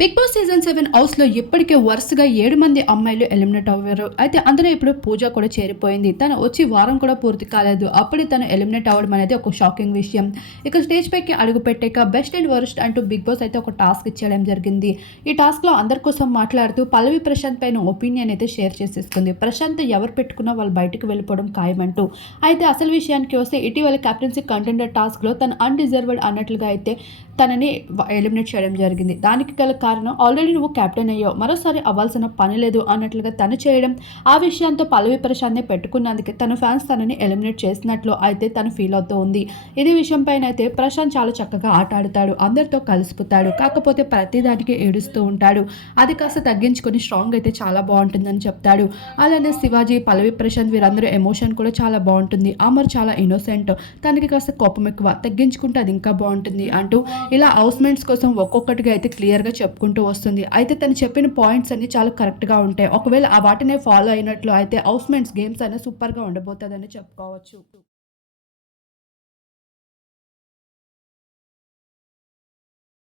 Big boss season seven హౌస్లో ఇప్పటికే వరుసగా ఏడు మంది అమ్మాయిలు ఎలిమినేట్ అవ్వారు. అయితే అందులో ఇప్పుడు పూజ కూడా చేరిపోయింది. తను వచ్చి వారం కూడా పూర్తి కాలేదు. అప్పుడే తను ఎలిమినేట్ అవ్వడం అనేది ఒక షాకింగ్ విషయం. ఇక స్టేజ్ పైకి అడుగు పెట్టాక బెస్ట్ అండ్ వరస్ట్ అంటూ బిగ్ బాస్ అయితే ఒక టాస్క్ ఇచ్చేయడం జరిగింది. ఈ టాస్క్లో అందరి కోసం మాట్లాడుతూ పల్లవి ప్రశాంత్ పైన ఒపీనియన్ అయితే షేర్ చేసేసుకుంది. ప్రశాంత్ ఎవరు పెట్టుకున్నా వాళ్ళు బయటకు వెళ్ళిపోవడం ఖాయమంటూ. అయితే అసలు విషయానికి వస్తే ఇటీవల కెప్టెన్సీ కంటెండర్ టాస్క్లో తను అన్డిజర్వ్డ్ అన్నట్లుగా అయితే తనని ఎలిమినేట్ చేయడం జరిగింది. దానికి గల కారణం ఆల్రెడీ నువ్వు కెప్టెన్ అయ్యావు. మరోసారి అవ్వాల్సిన పని లేదు అన్నట్లుగా తను చేయడం ఆ విషయంతో పల్లవి ప్రశాంత్ని పెట్టుకున్నందుకే తన ఫ్యాన్స్ తనని ఎలిమినేట్ చేసినట్లు అయితే తను ఫీల్ అవుతూ ఉంది. ఇది విషయంపైన అయితే ప్రశాంత్ చాలా చక్కగా ఆట ఆడుతాడు అందరితో కలిసిపోతాడు కాకపోతే ప్రతిదానికి ఏడుస్తూ ఉంటాడు. అది కాస్త తగ్గించుకొని స్ట్రాంగ్ అయితే చాలా బాగుంటుందని చెప్తాడు. అలానే శివాజీ పల్లవి ప్రశాంత్ వీరందరూ ఎమోషన్ కూడా చాలా బాగుంటుంది. అమర్ చాలా ఇన్నోసెంట్ తనకి కాస్త కోపం ఎక్కువ. తగ్గించుకుంటే అది ఇంకా బాగుంటుంది అంటూ ఇలా హౌస్మెంట్స్ కోసం ఒక్కొక్కటిగా అయితే క్లియర్గా చెప్పుకుంటూ వస్తుంది. అయితే తను చెప్పిన పాయింట్స్ అన్ని చాలా కరెక్ట్గా ఉంటాయి. ఒకవేళ ఆ వాటినే ఫాలో అయినట్లు అయితే హౌస్మెంట్స్ గేమ్స్ అనేది సూపర్గా ఉండబోతుందని చెప్పుకోవచ్చు.